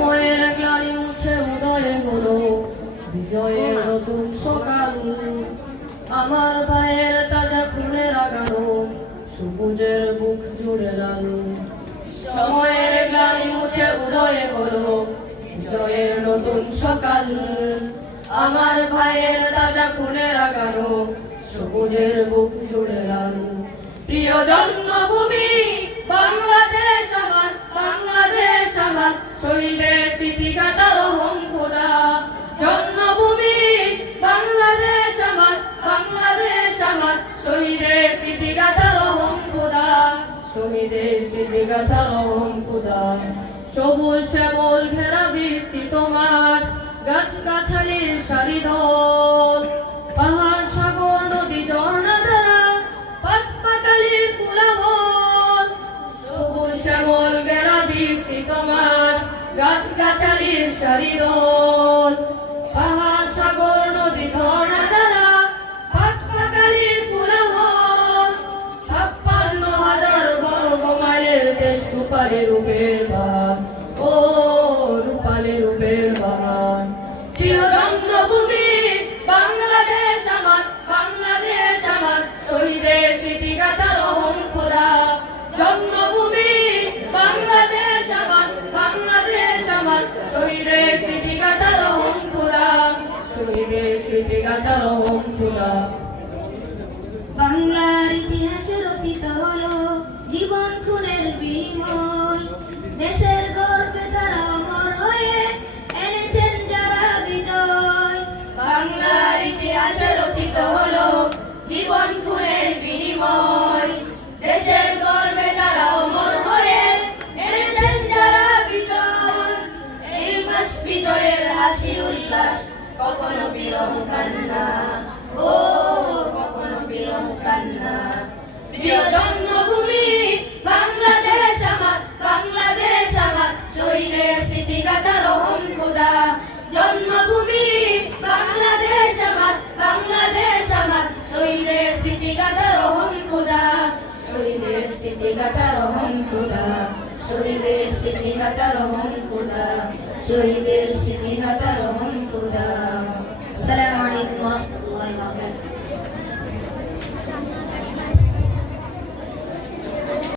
সময়ের গ্লানি মুছে উদয় হলো বিজয়ের নতুন সকাল। আমার ভাইয়ের তাজা খুনে রাগানো সবুজের বুক জুড়ে লাল। সময়ের গ্লানি মুছে উদয় হলো বিজয়ের নতুন সকাল। আমার ভাইয়ের তাজা খুনে রাগানো সবুজের বুক জুড়ে লাল। প্রিয় জন্মভূমি বাংলাদেশ আমার, বাংলাদেশ আমার, শহীদের স্মৃতিগাথা রহম খোদা। জন্মভূমি বাংলাদেশ আমার, বাংলাদেশ আমার, শহীদের স্মৃতিগাথা রহম খোদা। শহীদের স্মৃতিগাথা রহম খোদা। সবুজ শ্যামল ঘেরা বিস্তৃত মাঠ, গাছ গাছালির সারি দল, পাহাড় সাগর নদী ঝর্ণা ধারা, পাক পাকালির কোলাহল। সবুজ শ্যামল ঘেরা বিস্তৃত মাঠ, গাছ গাছালির সারি দল, পাহাড় সাগর নদী ঝর্ণা ধারা, পাক পাকালির কোলাহল। 56,000 বর্গ মাইলের দেশ রূপালী রূপের বাহার, ও রূপালী রূপের বাহার। প্রিয় জন্মভূমি বাংলাদেশ আমার, বাংলাদেশ আমার, শহীদের স্মৃতিগাথা রহম খোদা। জন্মভূমি বাংলাদেশ আমার, বাংলাদেশ আমার, শহীদের স্মৃতিগাথা রহম খোদা। শহীদের স্মৃতিগাথা রহম খোদা। বাংলার ইতিহাসে রচিত হলো জীবন খুনের বিনিময়। দেশের গর্বে তারা অমর হয়ে এনেছেন যারা বিজয়। বাংলার ইতিহাসে রচিত হলো জীবন খুনের বিনিময়। দেশের গর্বে তারা অমর হয়ে এনেছেন যারা বিজয়। এই মাস বিজয়ের হাসি উল্লাস, কখনো বিরম কান্না, ও কখনো বিরম কান্না। প্রিয় জন্মভূমি বাংলাদেশ আমার, বাংলাদেশ আমার, শহীদের স্মৃতিগাথা রহম খোদা। জন্মভূমি বাংলাদেশ আমার, বাংলাদেশ আমার, শহীদের স্মৃতিগাথা রহম খোদা। শহীদের স্মৃতিগাথা রহম খোদা। শহীদের স্মৃতিগাথা রহম খোদা। শহীদের স্মৃতিগাথা রহম